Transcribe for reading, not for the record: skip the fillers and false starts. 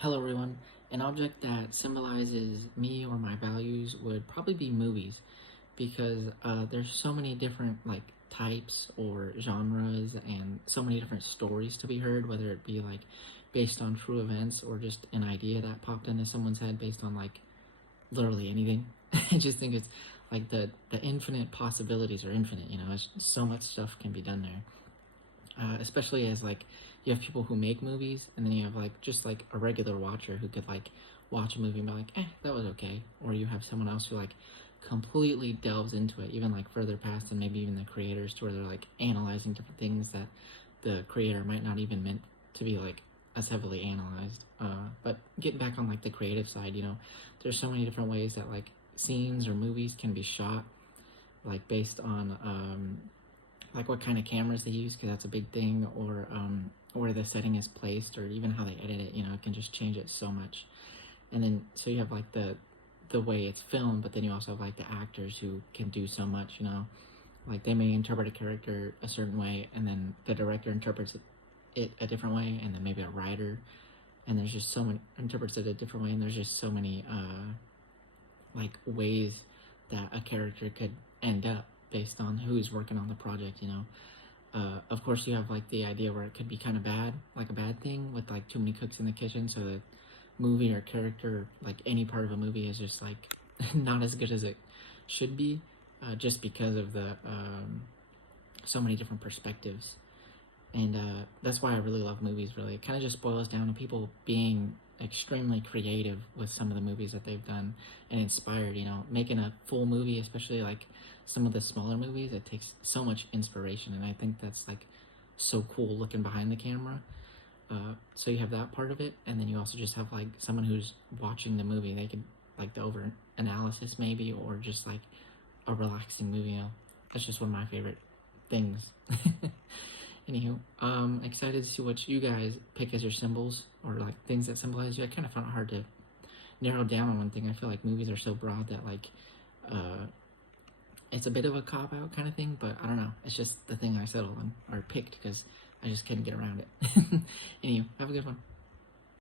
Hello everyone. An object that symbolizes me or my values would probably be movies because there's so many different types or genres and so many different stories to be heard, whether it be based on true events or just an idea that popped into someone's head based on literally anything. I just think it's the infinite possibilities are infinite, so much stuff can be done there. Especially as you have people who make movies, and then you have just a regular watcher who could watch a movie and be like, that was okay, or you have someone else who completely delves into it, even further past, and maybe even the creators, to where they're analyzing different things that the creator might not even meant to be as heavily analyzed. But getting back on the creative side, there's so many different ways that scenes or movies can be shot, based on what kind of cameras they use, because that's a big thing, or where the setting is placed, or even how they edit it. It can just change it so much. And then so you have the way it's filmed, but then you also have the actors who can do so much. They may interpret a character a certain way, and then the director interprets it a different way, and then maybe a writer, and there's just so many interprets it a different way, and there's just so many ways that a character could end up based on who's working on the project. Of course, you have the idea where it could be kind of bad, like a bad thing with too many cooks in the kitchen, so the movie or character, any part of a movie, is just not as good as it should be, just because of the so many different perspectives. And that's why I really love movies. Really, it kind of just boils down to people being extremely creative with some of the movies that they've done and inspired. Making a full movie, especially some of the smaller movies, it takes so much inspiration, and I think that's so cool looking behind the camera. So you have that part of it, and then you also just have someone who's watching the movie. They could the over analysis maybe, or just a relaxing movie. That's just one of my favorite things. Anywho, excited to see what you guys pick as your symbols, or things that symbolize you. I kind of found it hard to narrow down on one thing. I feel like movies are so broad that it's a bit of a cop-out kind of thing, but I don't know. It's just the thing I settled on, or picked, because I just couldn't get around it. Anyway, have a good one.